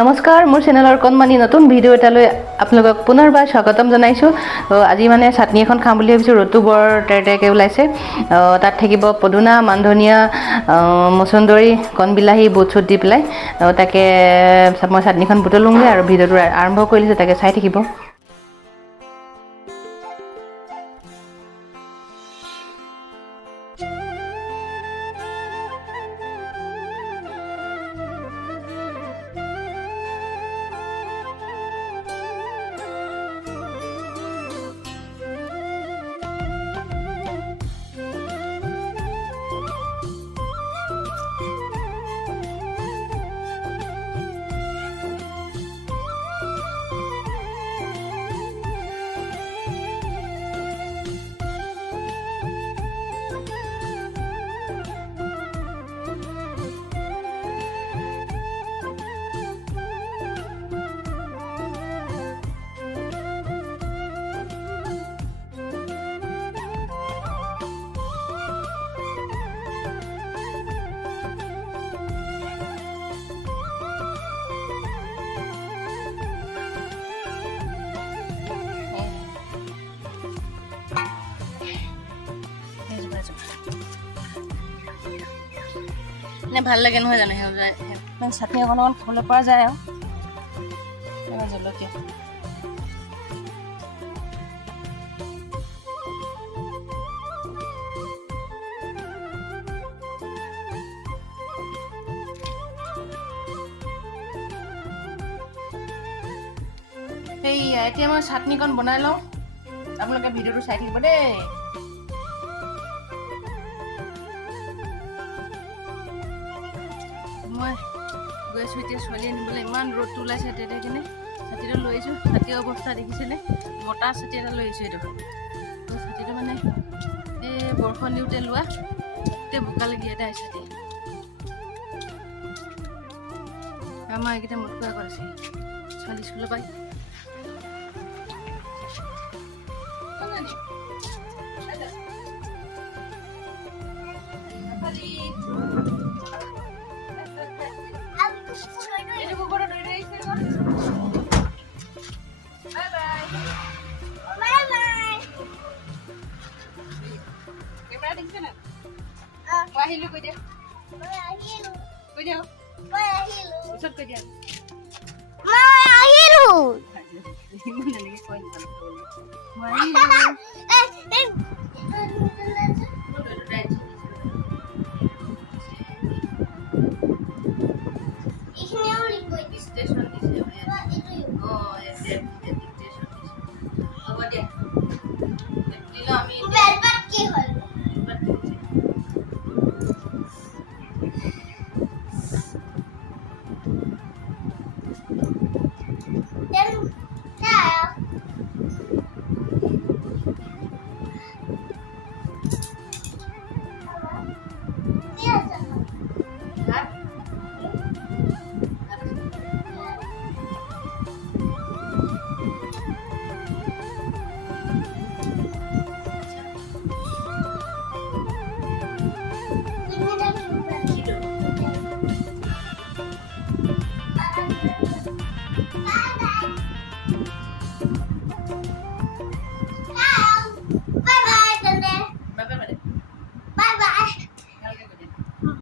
নমস্কাৰ মোৰ চেনেলৰ কণমানি নতুন ভিডিঅ' এটালৈ আপোনালোকক পুনৰবাৰ স্বাগতম জনাইছোঁ। আজি মানে চাটনি এখন খাম বুলি ভাবিছোঁ। ৰ'দটো বৰ তেৰতেৰকৈ ওলাইছে। তাত থাকিব পদুনা, মানধনিয়া, মচুন্দৰী, কণবিলাহী, বুট চুট দি পেলাই তাকে মই চাটনিখন বুটলোঁগৈ আৰু ভিডিঅ'টো আৰম্ভ কৰি দিছোঁ, তাকে চাই থাকিব। ভাল লাগে নহয় জানো, চাটনি অকণমান খাবলৈ পৰা যায় আৰু জলকীয়া এতিয়া মই চাটনিকণ বনাই লওঁ, আপোনালোকে ভিডিঅ'টো চাই থাকিব দেই। মই গৈ আছোঁ এতিয়া ছোৱালী আনিবলৈ। ইমান ৰ'দটো ওলাইছে তেতিয়া কিনে ছাতিটো লৈ আহিছোঁ। ছাতিৰ অৱস্থা দেখিছেনে? মতা ছাতি এটা লৈ আহিছোঁ। এইটো ছাতিটো মানে এই বৰষুণ দিওঁতে লোৱা, গোটেই বোকা লাগি এটা ছাতি। আমাৰ এইকেইটা মোতকৈ আগত আছে। ছোৱালী স্কুলৰ পাই আহিলো কৈ দিয়া, কৈ দিয়া ওচৰত কৈ দিয়া, ষ্টেচন